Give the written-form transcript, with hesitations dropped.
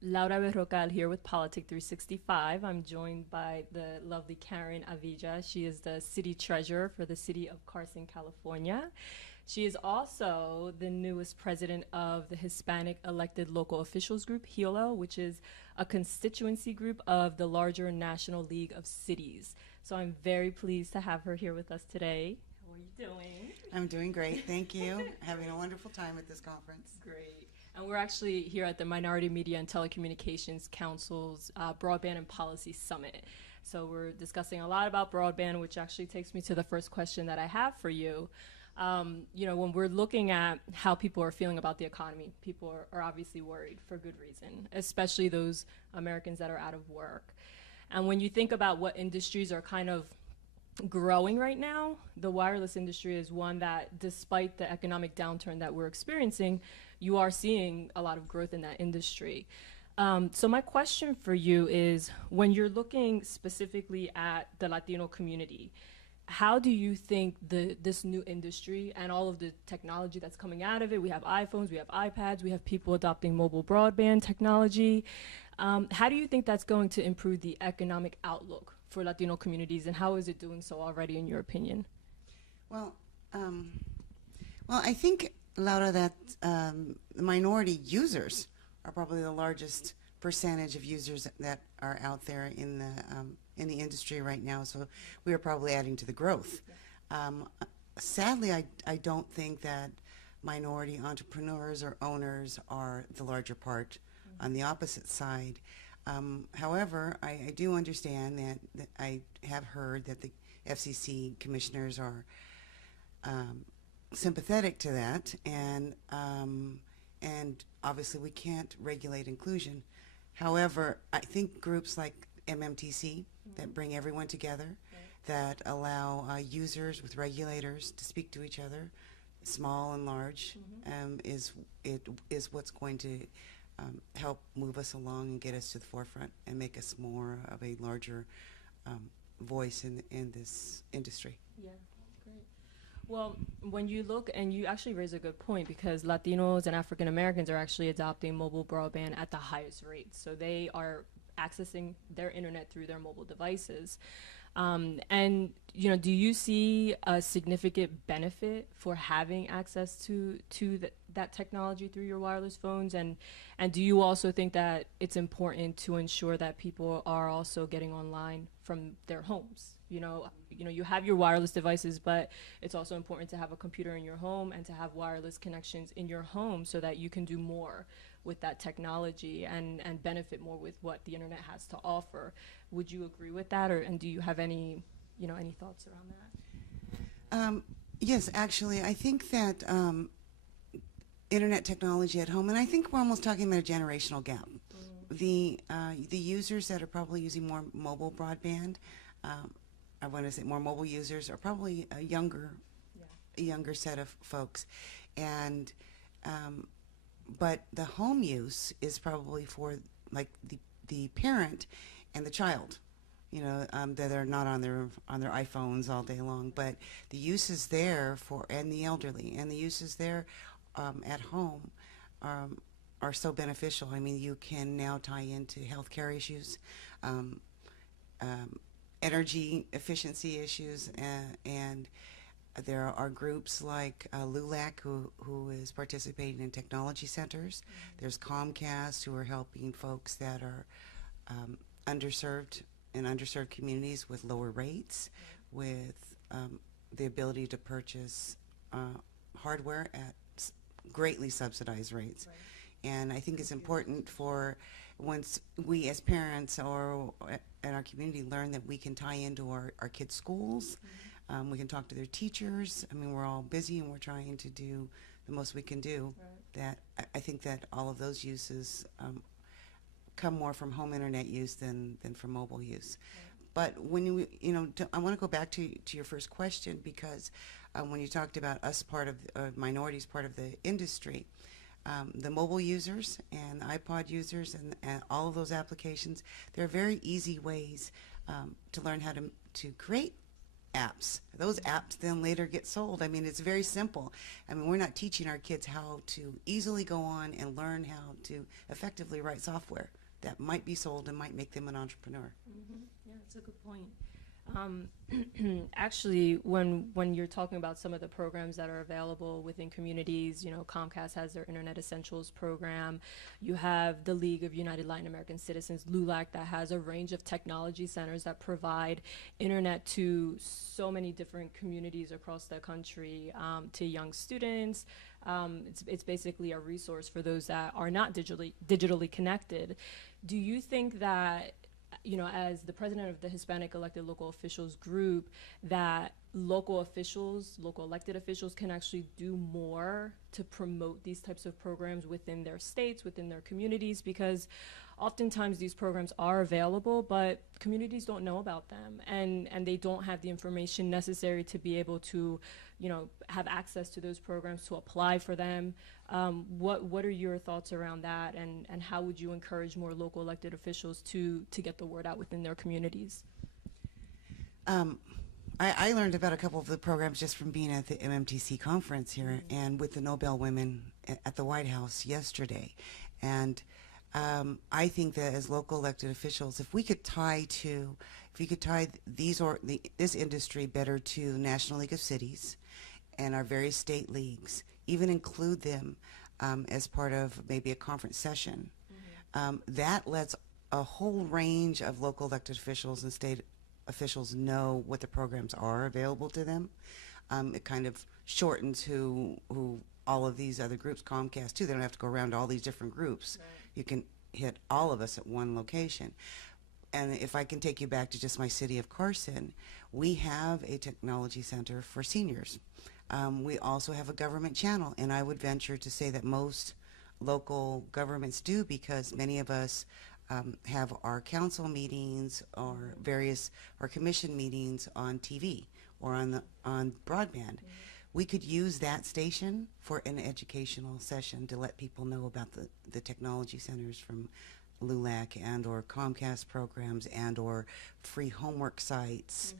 Laura Berrocal here with Politic 365. I'm joined by the lovely Karen Avilla. She is the city treasurer for the City of Carson, California. She is also the newest president of the Hispanic Elected Local Officials group, HELO, which is a constituency group of the larger National League of Cities. So I'm very pleased to have her here with us today. How are you doing? I'm doing great, thank you. Having a wonderful time at this conference. Great. And we're actually here at the Minority Media and Telecommunications Council's Broadband and Policy Summit. So we're discussing a lot about broadband, which actually takes me to the first question that I have for you. When we're looking at how people are feeling about the economy, people are obviously worried for good reason, especially those Americans that are out of work. And when you think about what industries are kind of growing right now, the wireless industry is one that, despite the economic downturn that we're experiencing, you are seeing a lot of growth in that industry. So my question for you is, when you're looking specifically at the Latino community, how do you think this new industry and all of the technology that's coming out of it, we have iPhones, we have iPads, we have people adopting mobile broadband technology, how do you think that's going to improve the economic outlook for Latino communities, and how is it doing so already, in your opinion? Well, I think, Laura, that the minority users are probably the largest percentage of users that are out there in the industry right now. So we are probably adding to the growth. Sadly, I don't think that minority entrepreneurs or owners are the larger part. On the opposite side. However, I do understand that I have heard that the FCC commissioners are sympathetic to that, and obviously we can't regulate inclusion. However, I think groups like MMTC that bring everyone together, that allow users with regulators to speak to each other, small and large, is what's going to help move us along and get us to the forefront and make us more of a larger voice in this industry. Yeah, great. Well, when you look, and you actually raise a good point, because Latinos and African Americans are actually adopting mobile broadband at the highest rate. So they are accessing their internet through their mobile devices. Do you see a significant benefit for having access to that technology through your wireless phones? And do you also think that it's important to ensure that people are also getting online from their homes? You have your wireless devices, but it's also important to have a computer in your home and to have wireless connections in your home so that you can do more with that technology and benefit more with what the internet has to offer. Would you agree with that, and do you have any thoughts around that? Yes, actually, I think that internet technology at home, and I think we're almost talking about a generational gap. The users that are probably using more mobile broadband, I want to say more mobile users, are probably a younger set of folks, and but the home use is probably for like the parent and the child, that are not on their iPhones all day long. But the uses there and the elderly, and the uses there at home are so beneficial. I mean, you can now tie into healthcare issues, energy efficiency issues, and there are groups like LULAC who is participating in technology centers. There's Comcast, who are helping folks that are underserved in underserved communities with lower rates, with the ability to purchase hardware at greatly subsidized rates. Right. And I think it's important for once we as parents or in our community learn that we can tie into our kids' schools. We can talk to their teachers. I mean, we're all busy and we're trying to do the most we can do. Right. That I think that all of those uses come more from home internet use than from mobile use. Right. But when I want to go back to your first question, because when you talked about us part of minorities part of the industry, the mobile users and iPod users and all of those applications, there are very easy ways to learn how to create apps. Those apps then later get sold. I mean, it's very simple. I mean, we're not teaching our kids how to easily go on and learn how to effectively write software that might be sold and might make them an entrepreneur. Yeah, that's a good point. Um, Actually, when you're talking about some of the programs that are available within communities, you know, Comcast has their Internet Essentials program. You have the League of United Latin American Citizens, LULAC, that has a range of technology centers that provide internet to so many different communities across the country, to young students. It's basically a resource for those that are not digitally connected. Do you think that, you know, as the president of the Hispanic Elected Local Officials group, that local elected officials can actually do more to promote these types of programs within their states, within their communities? Because oftentimes these programs are available, but communities don't know about them, and they don't have the information necessary to be able to, you know, have access to those programs, to apply for them. What are your thoughts around that, and how would you encourage more local elected officials to get the word out within their communities? I learned about a couple of the programs just from being at the MMTC conference here and with the Nobel women at the White House yesterday. And I think that as local elected officials, if we could tie this industry better to the National League of Cities and our various state leagues, even include them as part of maybe a conference session, that lets a whole range of local elected officials and state officials know what the programs are available to them. It kind of shortens who all of these other groups, Comcast too, they don't have to go around to all these different groups. Right. You can hit all of us at one location. And if I can take you back to just my City of Carson, we have a technology center for seniors. We also have a government channel, and I would venture to say that most local governments do, because many of us have our council meetings or our commission meetings on TV or on broadband. We could use that station for an educational session to let people know about the technology centers from LULAC and or Comcast programs and or free homework sites.